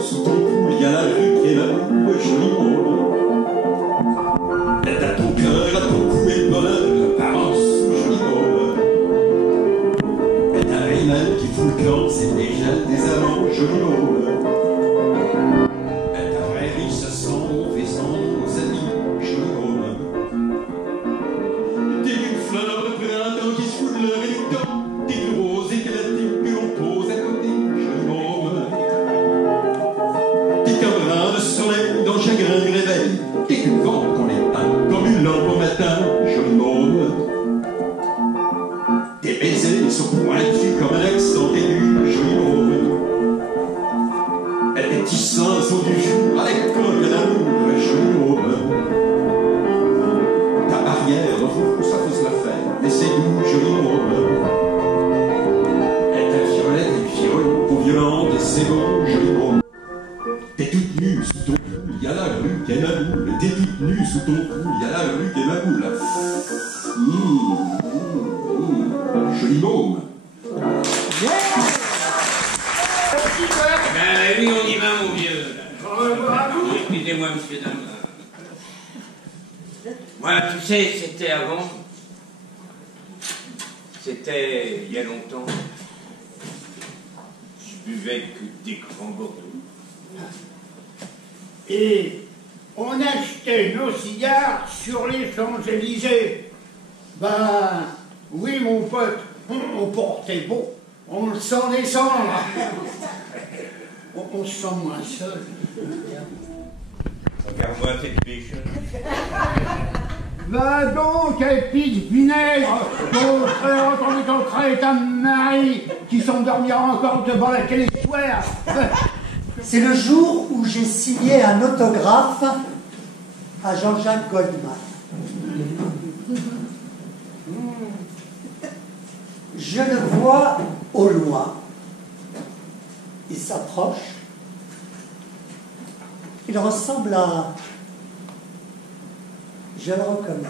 Sous ton cou, il y a la rue qui est la boule, joli môme. Elle a ton cœur, à ton cou et le bonheur, apparence, joli môme. Elle a un rimel qui fout le camp, c'est déjà des amants, joli môme. Elle a un vrai riche, ça sent, faisant aux amis, joli môme. T'es une fleur de printemps qui se fout de leur électant, t'es une rose éclatée que l'on pose à côté, joli môme. T'es comme un de soleil dans le chagrin du réveil, t'es qu'une vente qu'on éteint comme une lampe au matin, joli môme. Tes baisers sont pointus comme un accent aigu, joli môme. Tes petits seins sont du jour avec coque d'amour, joli môme. Ta barrière, ça faut se la faire, mais c'est doux, joli môme. Ta violette et violon, violente et c'est beau, joli môme. T'es toute nue sous ton cou, il y a la rue qui est ma boule. T'es toute nue sous ton cou, il y a la rue qui est ma boule. Joli môme. Ben oui, on y va, mon vieux. Excusez-moi, monsieur, dame. Moi, tu sais, c'était avant. C'était il y a longtemps. Je buvais que des grands Bordeaux. Et on achetait nos cigares sur les Champs-Élysées. Ben, oui, mon pote, on portait beau. On le sent descendre. On se sent moins seul. Regarde-moi cette biche. Va donc, épide vinaigre, ton frère entendait ton crête à Marie, qui s'endormira encore devant la télésoire. C'est le jour où j'ai signé un autographe à Jean-Jacques Goldman. Je le vois au loin. Il s'approche. Il ressemble à... Je le reconnais.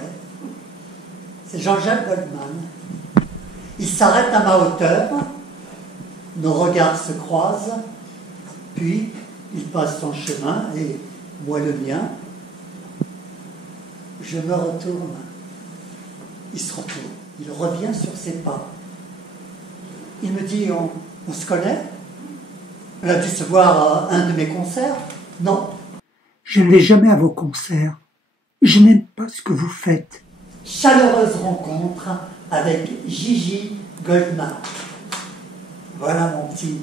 C'est Jean-Jacques Goldman. Il s'arrête à ma hauteur. Nos regards se croisent. Puis, il passe son chemin et moi le mien. Je me retourne. Il se retourne. Il revient sur ses pas. Il me dit, on se connaît? On a dû se voir à un de mes concerts? Non. Je ne vais jamais à vos concerts. Je n'aime pas ce que vous faites. Chaleureuse rencontre avec Gigi Goldman. Voilà mon petit.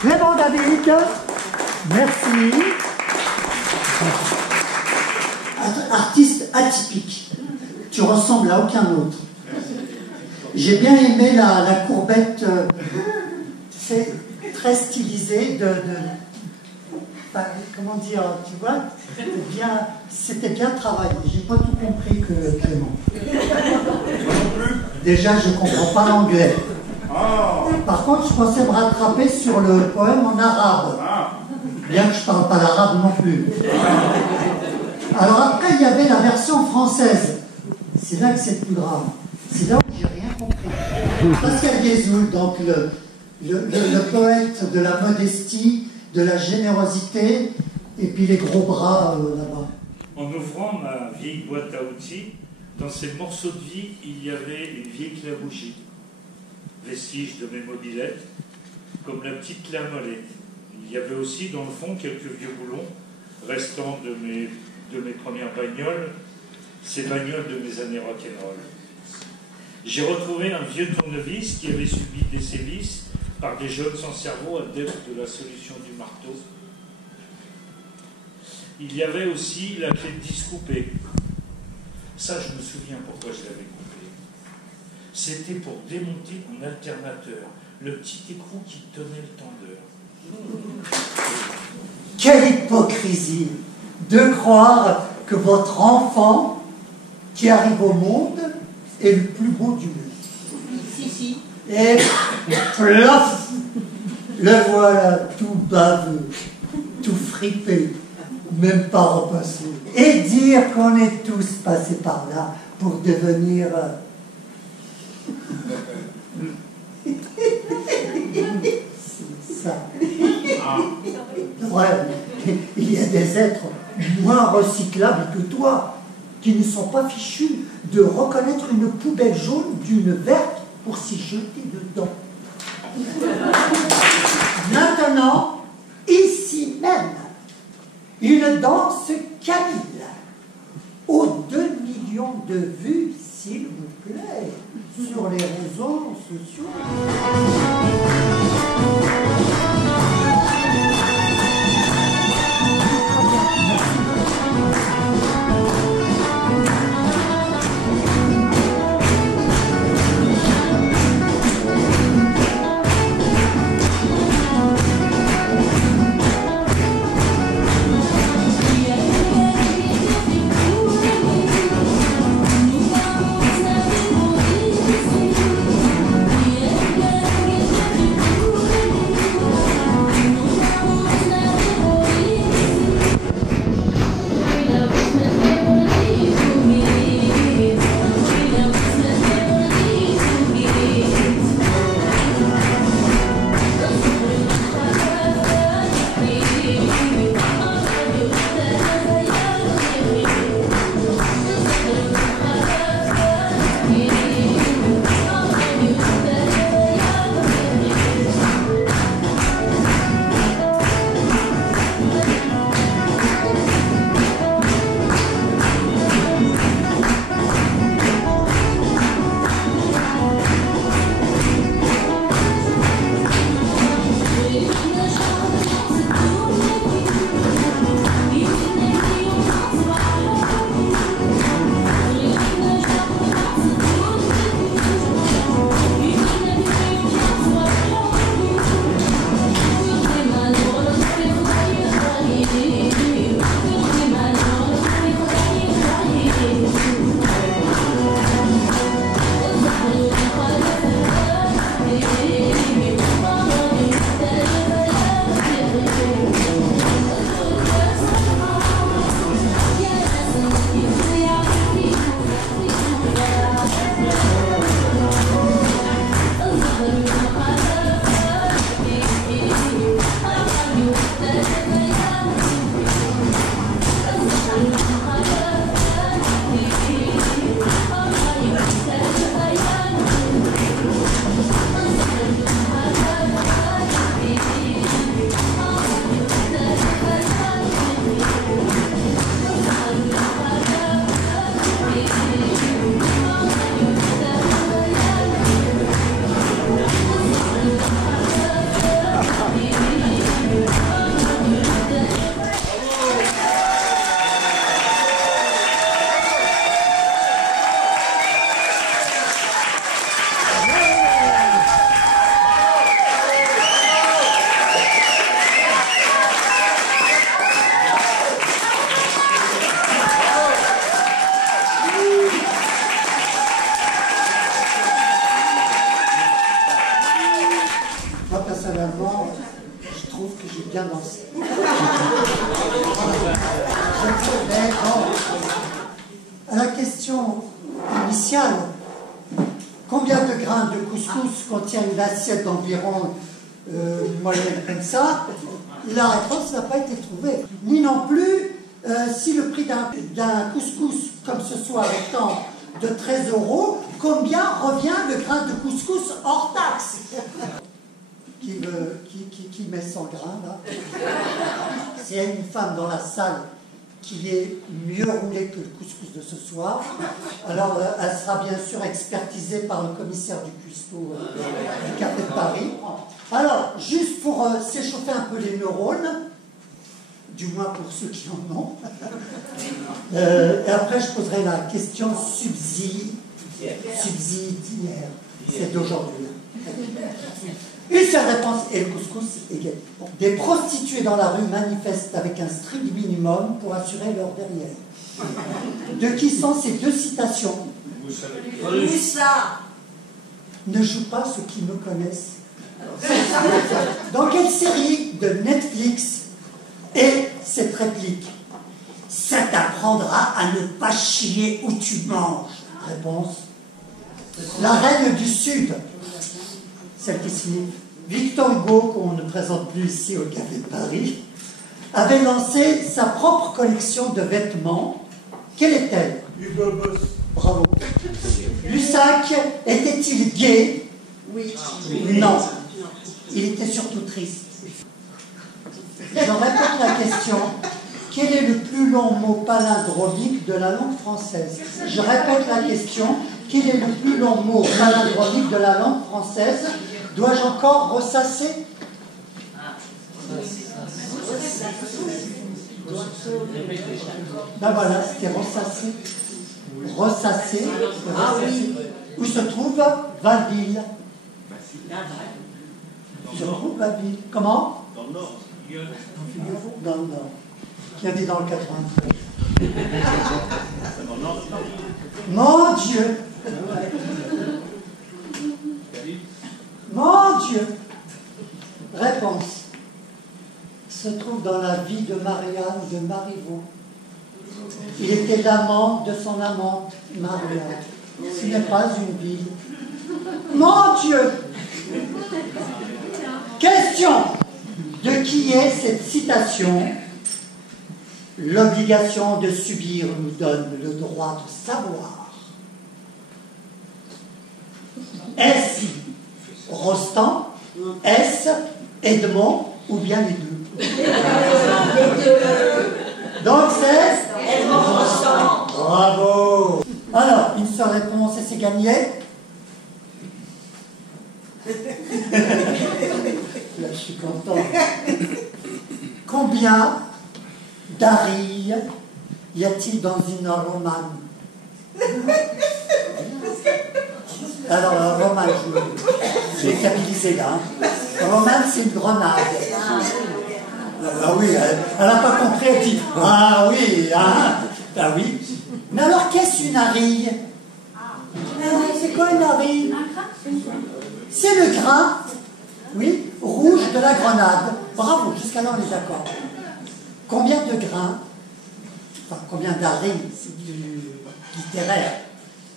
Clément David, merci. Artiste atypique. Tu ressembles à aucun autre. J'ai bien aimé la courbette, tu sais, très stylisée enfin, comment dire, tu vois, c'était bien travaillé. J'ai pas tout compris que Clément. Déjà, je comprends pas l'anglais. Par contre, je pensais me rattraper sur le poème en arabe. Bien que je parle pas l'arabe non plus. Alors après, il y avait la version française. C'est là que c'est le plus grave. C'est là où j'ai rien compris. Pascal Guézoul, donc le poète de la modestie, de la générosité, et puis les gros bras là-bas. En ouvrant ma vieille boîte à outils, dans ces morceaux de vie, il y avait une vieille clé à bougie, vestige de mes mobilettes, comme la petite clé à molette. Il y avait aussi dans le fond quelques vieux boulons, restant de mes premières bagnoles, ces bagnoles de mes années rock'n'roll. J'ai retrouvé un vieux tournevis qui avait subi des sévices par des jeunes sans cerveau adeptes de la solution du marteau. Il y avait aussi la clé de disque coupée. Ça, je me souviens pourquoi je l'avais coupée. C'était pour démonter un alternateur, le petit écrou qui tenait le tendeur. Quelle hypocrisie de croire que votre enfant qui arrive au monde est le plus beau du monde. Si. Et plof, Le voilà tout baveux, tout fripé, même pas repassé. Et dire qu'on est tous passés par là pour devenir... C'est ça. Ouais, il y a des êtres moins recyclables que toi, qui ne sont pas fichus de reconnaître une poubelle jaune d'une verte pour s'y jeter dedans. Maintenant, ici même, une danse kabyle, aux 2 millions de vues, s'il vous plaît, sur les réseaux sociaux. À la question initiale, combien de grains de couscous contient une assiette d'environ moyenne comme ça, la réponse n'a pas été trouvée. Ni non plus si le prix d'un couscous comme ce soir étant de 13 €, combien revient le grain de couscous hors taxe? Qui met 100 grains là? S'il y a une femme dans la salle qui est mieux roulée que le couscous de ce soir, alors elle sera bien sûr expertisée par le commissaire du cuistot du Café de Paris. Alors, juste pour s'échauffer un peu les neurones, du moins pour ceux qui en ont, et après je poserai la question subsidiaire, c'est d'aujourd'hui. Une seule réponse et le couscous est gagné. Bon. Des prostituées dans la rue manifestent avec un strict minimum pour assurer leur derrière. De qui sont ces deux citations? Moussa. Ne joue pas ceux qui me connaissent. Dans quelle série de Netflix est cette réplique? Ça t'apprendra à ne pas chier où tu manges. Réponse. La Reine du Sud. Celle qui signe Victor Hugo, qu'on ne présente plus ici au Café de Paris, avait lancé sa propre collection de vêtements. Quelle est-elle? Hugo Boss. Bravo. Lussac était-il gay? Oui. Non. Il était surtout triste. Je répète la question. Quel est le plus long mot palindromique de la langue française? Je répète la question. Quel est le plus long mot palindromique de la langue française? Dois-je encore ressasser? Ben voilà, c'était ressasser. Ressasser. Ah oui. Où se trouve Valville? Où se trouve Valville? Comment? Dans le Nord. Dans le Nord. Qui habite dans le 93. Dans le Nord. Mon Dieu! Mon Dieu! Réponse. Se trouve dans la vie de Marianne de Marivaux. Il était l'amant de son amante, Marianne. Ce n'est pas une ville. Mon Dieu! Question. De qui est cette citation? L'obligation de subir nous donne le droit de savoir. Est-ce Rostand, est-ce Edmond ou bien les deux? Donc c'est Edmond Rostand. Bravo. Alors, une seule réponse et c'est gagné. Là, je suis content. Combien d'Ari y a-t-il dans une romane? Alors, romane, je vais capitaliser là. Romane, c'est une grenade. Ah oui, elle n'a pas compris, elle dit ah oui, ah oui. Mais alors, qu'est-ce une arille? C'est quoi une arille? C'est le grain, oui, rouge de la grenade. Bravo, jusqu'à là on est d'accord. Combien de grains, enfin combien d'arilles, c'est du littéraire,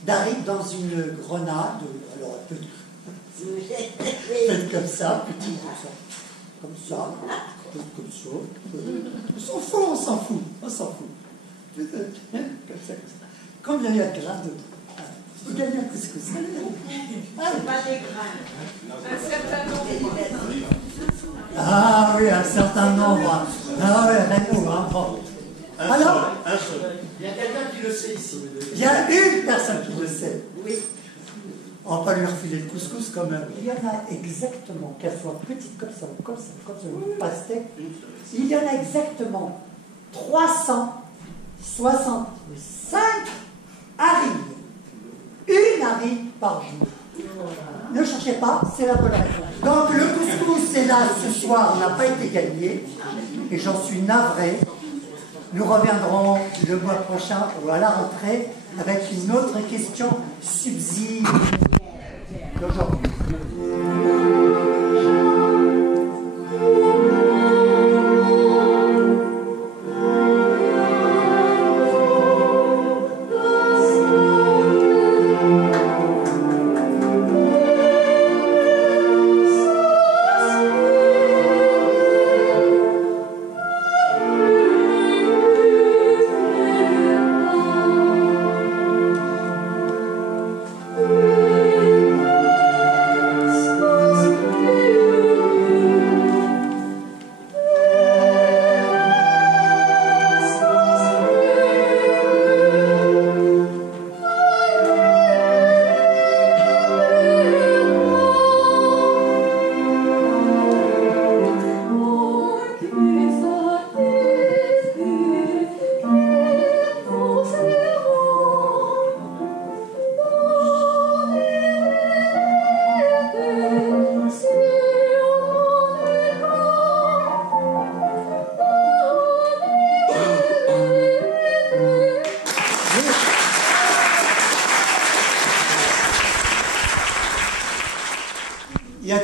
d'arilles dans une grenade, alors elle peut être comme ça, petit comme ça, comme ça. On s'en fout, on s'en fout, on s'en fout. Comme ça, comme ça. Combien il y a de grains dedans? Vous gagnez un couscous. Pas des grains. Un certain nombre. Ah oui, un certain nombre. Ah oui, d'accord. Hein, bon. Alors, Un seul. Il y a quelqu'un qui le sait ici. il y a une personne qui le sait. Oui. On va pas lui refiler le couscous quand même. Il y en a exactement, qu'elle soit petite comme ça, comme ça, comme ça, une pastèque. Il y en a exactement 365 arilles. Une arille par jour. Ne cherchez pas, c'est la bonne réponse. Donc le couscous, c'est là ce soir, n'a pas été gagné. Et j'en suis navré. Nous reviendrons le mois prochain ou à la rentrée avec une autre question subside d'aujourd'hui.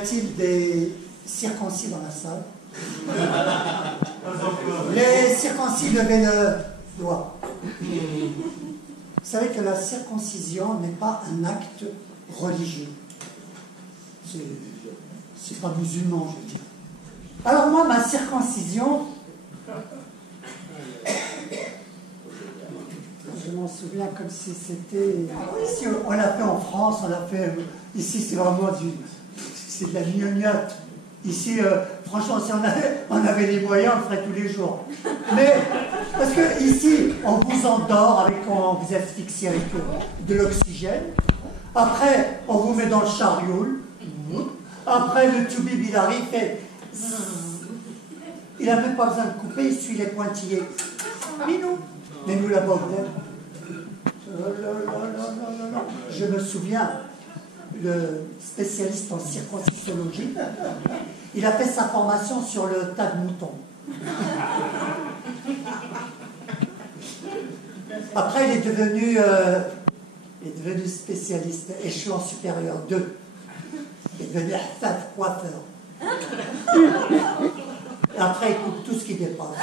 a-t-il des circoncis dans la salle? Les circoncis, levez le doigt. Vous savez que la circoncision n'est pas un acte religieux. C'est pas musulman, je veux dire. Alors moi, ma circoncision, je m'en souviens comme si c'était... Ici, on l'a fait en France, on l'a fait... Ici, c'est vraiment c'est de la gnognotte. Ici, franchement, si on avait les moyens, on le ferait tous les jours. Mais, parce que ici, on vous endort, on vous asphyxie avec de l'oxygène. Après, on vous met dans le chariot. Après, le toubib, il arrive, fait... Il n'a même pas besoin de couper, il suit les pointillés. Mais nous là-bas, je me souviens, le spécialiste en circoncissiologie, il a fait sa formation sur le tas de moutons. Après, il est devenu spécialiste, échelon supérieur 2. Il est devenu coiffeur. Et après, il coupe tout ce qui dépasse.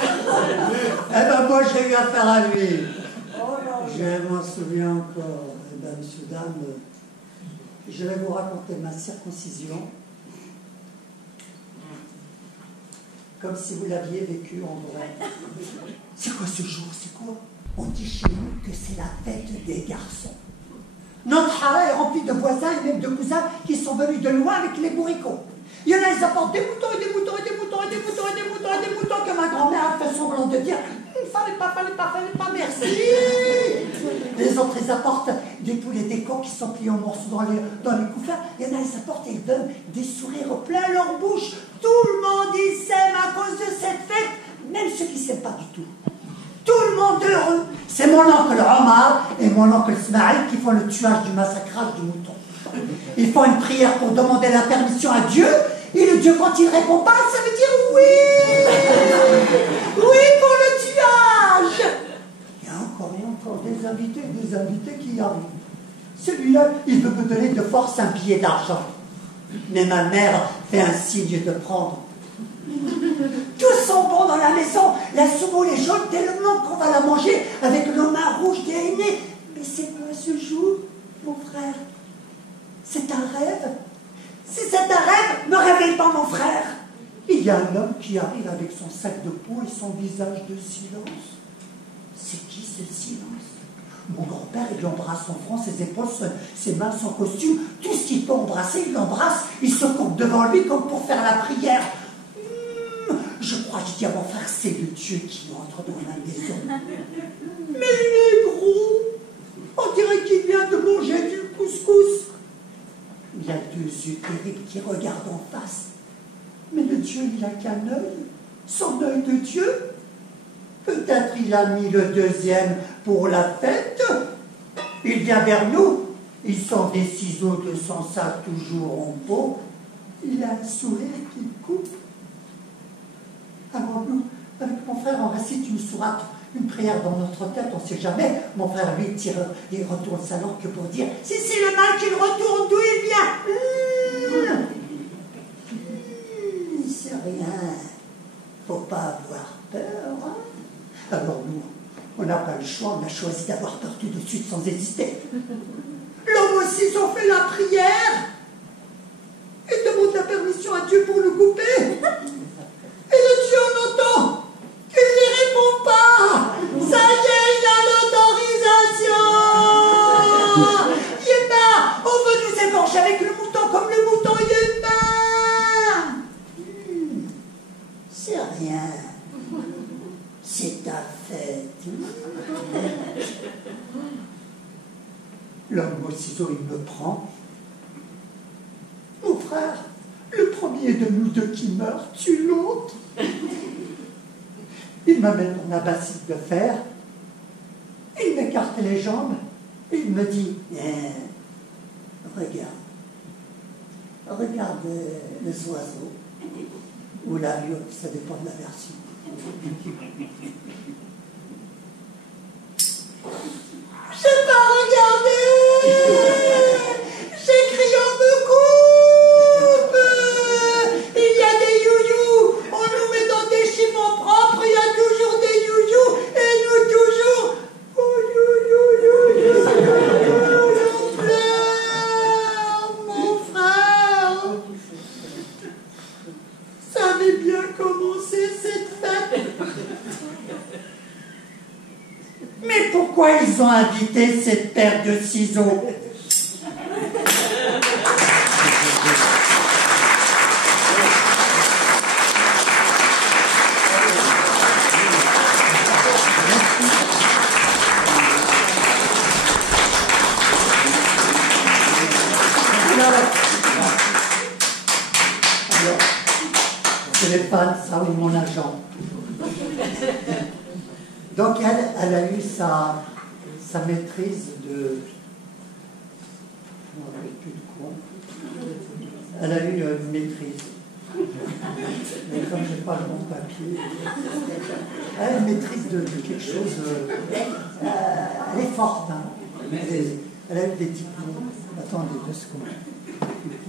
Eh ben, moi, j'ai eu affaire à lui. Je m'en souviens encore. Eh ben, monsieur, dame, je vais vous raconter ma circoncision comme si vous l'aviez vécu en vrai. C'est quoi ce jour? C'est quoi? On dit chez nous que c'est la fête des garçons. Notre haras est rempli de voisins et même de cousins qui sont venus de loin avec les bourricots. Il y en a, ils apportent des moutons et des moutons et des moutons et des moutons et des moutons et des moutons que ma grand-mère a fait semblant de dire fallait pas, merci. Les autres, ils apportent des poulets des coqs qui sont pliés en morceaux dans les couverts. Il y en a, ils apportent et ils donnent des sourires plein leur bouche. Tout le monde, ils s'aime à cause de cette fête, même ceux qui ne s'aiment pas du tout. Tout le monde heureux. C'est mon oncle Omar et mon oncle Ismaël qui font le tuage du massacrage du mouton. Ils font une prière pour demander la permission à Dieu, et le Dieu, quand il ne répond pas, ça veut dire oui. Oui pour le tuage. Il y a encore des invités qui arrivent. Celui-là, il veut me donner de force un billet d'argent. Mais ma mère fait un signe de prendre. Tous sont bons dans la maison, la semoule est jaune tellement qu'on va la manger avec nos mains rouges déhainées. Mais c'est quoi ce jour, mon frère? C'est un rêve? Si c'est un rêve, ne réveille pas mon frère. Il y a un homme qui arrive avec son sac de peau et son visage de silence. C'est qui ce silence? Mon grand-père, il embrasse son front, ses épaules, ses mains, son costume, tout ce qu'il peut embrasser, il l'embrasse, il se coupe devant lui comme pour faire la prière. Je crois, je dis à mon frère, c'est le Dieu qui entre dans la maison. Mais il est gros. On dirait qu'il vient de manger du couscous. Il a deux yeux terribles qui regardent en face. Mais le Dieu, il n'a qu'un œil. Son œil de Dieu. Peut-être il a mis le deuxième pour la fête. Il vient vers nous. Il sort des ciseaux de son sac toujours en peau. Il a un sourire qui coupe. Alors nous, avec mon frère, on récite une sourate, une prière dans notre tête, on ne sait jamais. Mon frère, lui, il retourne sa langue pour dire « Si c'est le mal qu'il retourne, d'où il vient ?» C'est rien. Faut pas avoir peur. Hein? Alors nous, on n'a pas le choix, on a choisi d'avoir peur tout de suite sans hésiter. L'homme aussi, ils ont fait la prière. Il demande la permission à Dieu pour le couper. Et le Dieu, on entend qu'il ne répond pas. Ça y est, il a l'autorisation. Yéna, on veut nous égorger avec le mouton comme le mouton Yéna. C'est rien. C'est ta fête. L'homme au ciseau, il me prend. Mon frère, le premier de nous deux qui meurt tue l'autre. Il m'amène dans la bassine de fer. Il m'écarte les jambes. Il me dit regarde les oiseaux. Ou l'avion, ça dépend de la version. J'ai pas regardé. J'ai crié on me coupe. commencer cette fête. Mais pourquoi ils ont invité cette paire de ciseaux? C'est les fans, ça, ou mon agent. Donc elle a eu sa maîtrise de... Je ne me rappelle plus de quoi. Elle a eu une maîtrise. Mais comme je n'ai pas le bon papier... Elle a une maîtrise de quelque chose... elle est forte, hein. Elle a eu des diplômes. Attendez 2 secondes.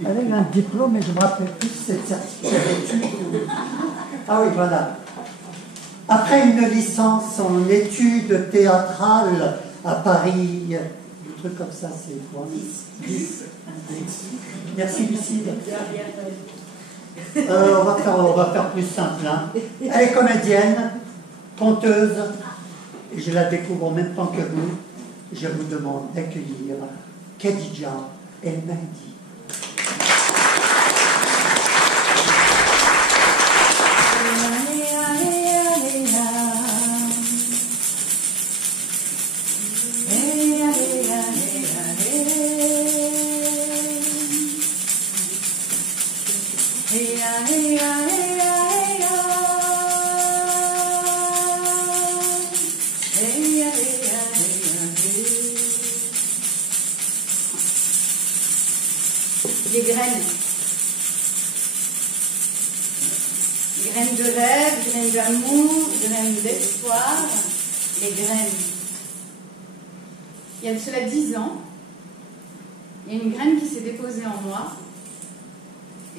Elle a eu un diplôme, mais je ne me rappelle plus si c'est certificat d'études. Ah oui, voilà. Après une licence en études théâtrales à Paris, des trucs comme ça, c'est quoi? 10. Merci Lucille. On va faire plus simple. Hein. Elle est comédienne, conteuse, et je la découvre en même temps que vous. Je vous demande d'accueillir Khadija El Mahdi. Les graines. Graines de rêve, graines d'amour, graines d'espoir, les graines. Il y a de cela 10 ans, il y a une graine qui s'est déposée en moi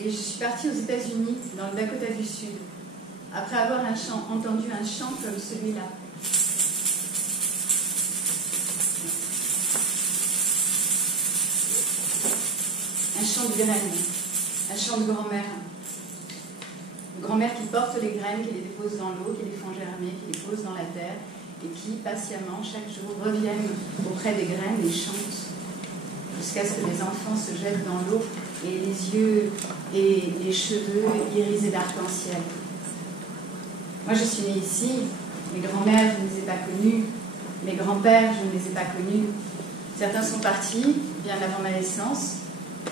et je suis partie aux États-Unis, dans le Dakota du Sud, après avoir entendu un chant comme celui-là. Un chant de graines, un chant de grand-mère. Une grand-mère qui porte les graines, qui les dépose dans l'eau, qui les font germer, qui les pose dans la terre et qui, patiemment, chaque jour, reviennent auprès des graines et chantent jusqu'à ce que les enfants se jettent dans l'eau et les yeux et les cheveux irisés d'arc-en-ciel. Moi, je suis née ici. Mes grands-mères, je ne les ai pas connues. Mes grands-pères, je ne les ai pas connus. Certains sont partis bien avant ma naissance.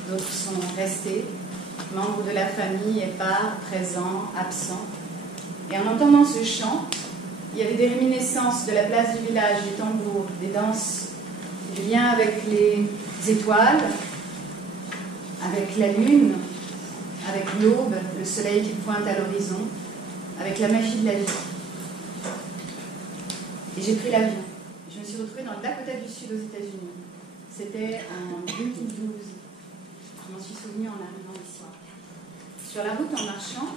D'autres sont restés, membres de la famille, épars, présents, absents. Et en entendant ce chant, il y avait des réminiscences de la place du village, des tambours, des danses, du lien avec les étoiles, avec la lune, avec l'aube, le soleil qui pointe à l'horizon, avec la magie de la vie. Et j'ai pris l'avion. Je me suis retrouvée dans le Dakota du Sud aux États-Unis. C'était en 2012. Je m'en suis souvenue en arrivant ici. Sur la route, en marchant,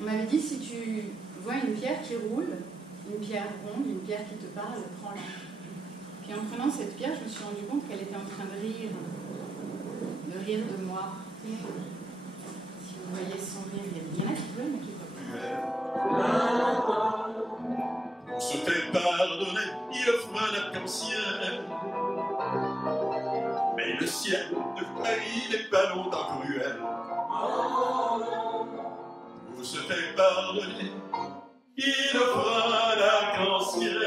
on m'avait dit, si tu vois une pierre qui roule, une pierre ronde, une pierre qui te parle, prends-la. Puis en prenant cette pierre, je me suis rendu compte qu'elle était en train de rire de moi. Si vous voyez son rire, il y en a qui pleurent, mais qui pleurent. On se fait pardonner, il offre un arc-en-ciel. Mais le ciel de Paris n'est pas longtemps cruel. On se fait pardonner, il offre un arc-en-ciel.